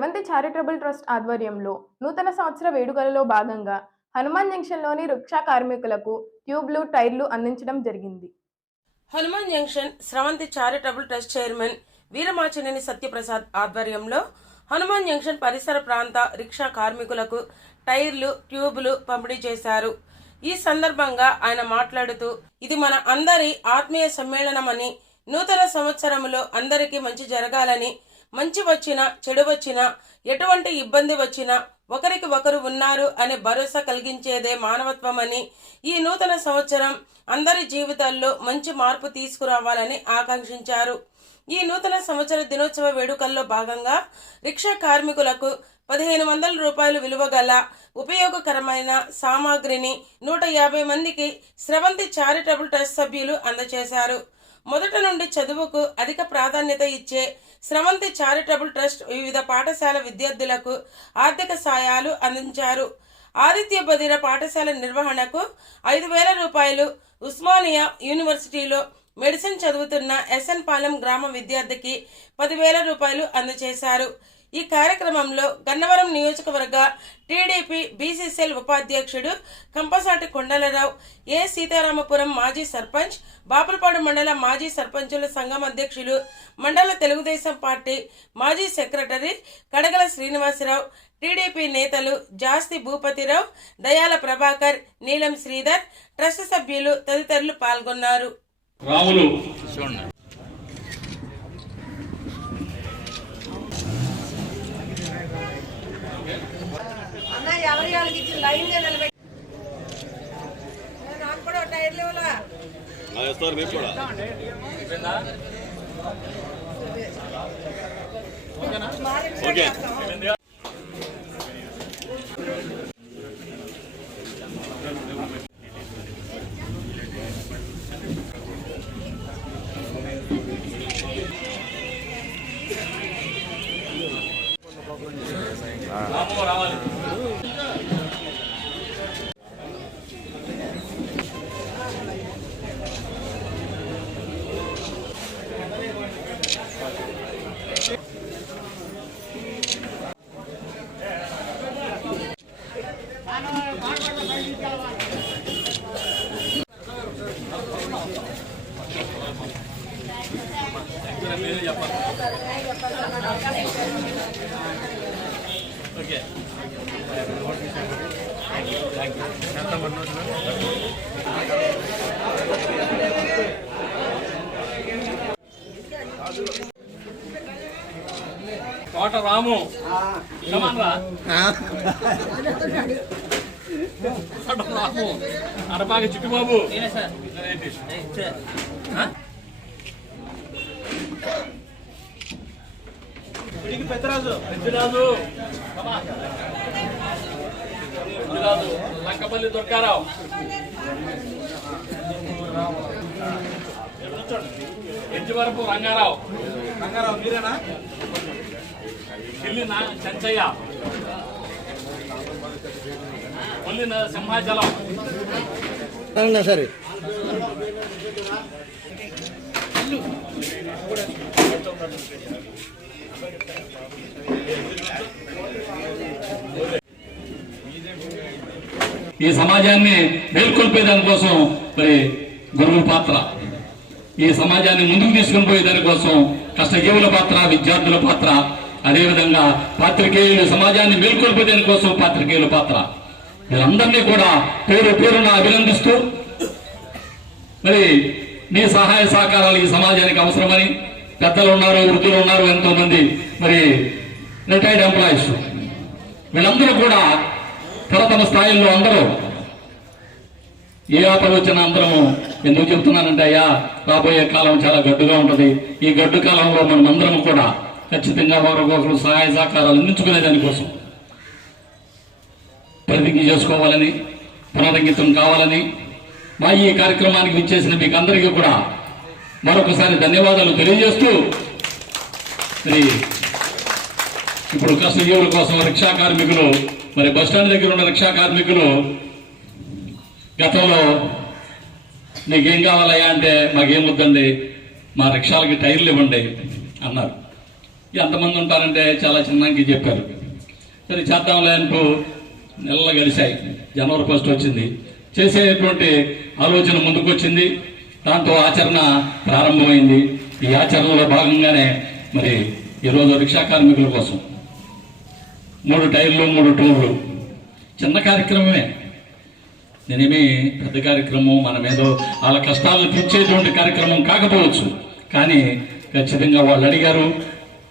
స్రవంతి charitable trust ఆధ్వర్యంలో నూతన సంవత్సర వేడుకలలో భాగంగా హనుమాన్ జంక్షన్లోని రిక్షా కార్మికులకు ట్యూబ్లు టైర్లు అందించడం జరిగింది. Hanuman Junction Sravanthi charitable trust chairman Veeramachineni Satyaprasad ఆధ్వర్యంలో హనుమాన్ జంక్షన్ పరిసర ప్రాంత రిక్షా కార్మికులకు టైర్లు ట్యూబులు పంపిణీ చేశారు. ఈ సందర్భంగా ఆయన మాట్లాడుతూ ఇది మన అందరి ఆత్మీయ సమ్మేళనమని నూతన సంవత్సరంలో అందరికీ మంచి జరగాలని మంచి వచ్చినా చెడు వచ్చినా ఎటువంటి ఇబ్బంది వచ్చినా ఒకరికి ఒకరు ఉన్నారు అనే భరోసా కలిగించేదే మానవత్వమని ఈ నూతన సంవత్సరం అందరి జీవితాల్లో మంచి మార్పు తీసుకురావాలని ఆకాంక్షించారు. ఈ నూతన సంవత్సర దినోత్సవ వేడుకల్లో భాగంగా రిక్షా కార్మికులకు పదిహేను వందల రూపాయలు విలువ గల ఉపయోగకరమైన సామాగ్రిని నూట యాభై మందికి స్రవంతి చారిటబుల్ ట్రస్ట్ సభ్యులు అందజేశారు. మొదట నుండి చదువుకు అధిక ప్రాధాన్యత ఇచ్చే స్రవంతి చారిటబుల్ ట్రస్ట్ వివిధ పాఠశాల విద్యార్థులకు ఆర్థిక సాయాలు అందించారు. ఆదిత్య బదిర పాఠశాల నిర్వహణకు ఐదు వేల రూపాయలు ఉస్మానియా యూనివర్సిటీలో మెడిసిన్ చదువుతున్న ఎస్ఎన్ పాలెం గ్రామ విద్యార్థికి పదివేల రూపాయలు అందజేశారు. ఈ కార్యక్రమంలో గన్నవరం నియోజకవర్గ టీడీపీ బీసీసీఎల్ ఉపాధ్యక్షుడు కంపసాటి కొండలరావు ఏ సీతారామపురం మాజీ సర్పంచ్ బాపులపాడు మండల మాజీ సర్పంచుల సంఘం అధ్యక్షులు మండల తెలుగుదేశం పార్టీ మాజీ సెక్రటరీ కడగల శ్రీనివాసరావు టీడీపీ నేతలు జాస్తి భూపతిరావు దయాల ప్రభాకర్ నీలం శ్రీధర్ ట్రస్ట్ సభ్యులు తదితరులు పాల్గొన్నారు. రాములు. ఓకే. రావాలి మీరే చెప్పాలి ఓకే కోట రాము. కోట రాము. అరపాక చిట్టుబాబు. పెద్దరాజు. పెద్దరాజు. పెద్దరాజు లంకపల్లి దొరకారావు ఎజ్జివరపు రంగారావు. రంగారావు మీరేనా? ఢిల్లీ నా చెంచయ్య కొల్లిన సింహాచలం. సరే. ఈ సమాజాన్ని మేల్కొల్పేదాని కోసం మరి గురువుల పాత్ర. ఈ సమాజాన్ని ముందుకు తీసుకుని పోయే దానికోసం కష్టజీవుల పాత్ర విద్యార్థుల పాత్ర అదేవిధంగా పాత్రికేయులు సమాజాన్ని మేల్కొల్పే దానికోసం పాత్రికేయుల పాత్ర. వీరందరినీ కూడా పేరు పేరున అభినందిస్తూ మరి మీ సహాయ సహకారాలు ఈ సమాజానికి అవసరమని పెద్దలు ఉన్నారు వృద్ధులు ఉన్నారు ఎంతో మంది మరి రిటైర్డ్ ఎంప్లాయీస్ వీళ్ళందరూ కూడా తమ తమ స్థాయిల్లో అందరూ ఏ ఆపద వచ్చినా అందరము ఎందుకు చెప్తున్నానంటే అయ్యా రాబోయే కాలం చాలా గడ్డుగా ఉంటుంది. ఈ గడ్డు కాలంలో మనం అందరం కూడా ఖచ్చితంగా ఒకరికొకరు సహాయ సహకారాలు అందించుకునే దానికోసం ప్రతిజ్ఞ చేసుకోవాలని పునరంకితం కావాలని మా ఈ కార్యక్రమానికి విచ్చేసిన మీకు అందరికీ కూడా మరొకసారి ధన్యవాదాలు తెలియజేస్తూ మరి ఇప్పుడు కష్టజీవుల కోసం రిక్షా కార్మికులు మరి బస్టాండ్ దగ్గర ఉన్న రిక్షా కార్మికులు గతంలో నీకేం కావాలయ్యా అంటే మాకేం వద్దండి మా రిక్షాలకి టైర్లు ఇవ్వండి అన్నారు. ఎంతమంది ఉంటారంటే చాలా చిన్నకి చెప్పారు. సరే చేద్దాంలే అంటూ నెలలు గడిచాయి జనవరి ఫస్ట్ వచ్చింది. చేసేటువంటి ఆలోచన ముందుకొచ్చింది. దాంతో ఆచరణ ప్రారంభమైంది. ఈ ఆచరణలో భాగంగానే మరి ఈరోజు రిక్షా కార్మికుల కోసం మూడు టైర్లు మూడు టూర్లు. చిన్న కార్యక్రమమే. నేనేమి పెద్ద కార్యక్రమం మనమేదో వాళ్ళ కష్టాలను తీర్చేటువంటి కార్యక్రమం కాకపోవచ్చు. కానీ ఖచ్చితంగా వాళ్ళు అడిగారు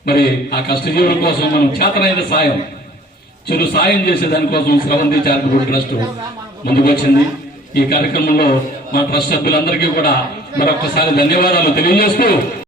మరి ఆ కష్టజీవుల కోసం మనం చేతనైన సాయం చిరు సాయం చేసే దానికోసం స్రవంతి చారిటబుల్ ట్రస్ట్ ముందుకొచ్చింది. ఈ కార్యక్రమంలో మా ట్రస్ట్ సభ్యులందరికీ కూడా మరొకసారి ధన్యవాదాలు తెలియజేస్తూ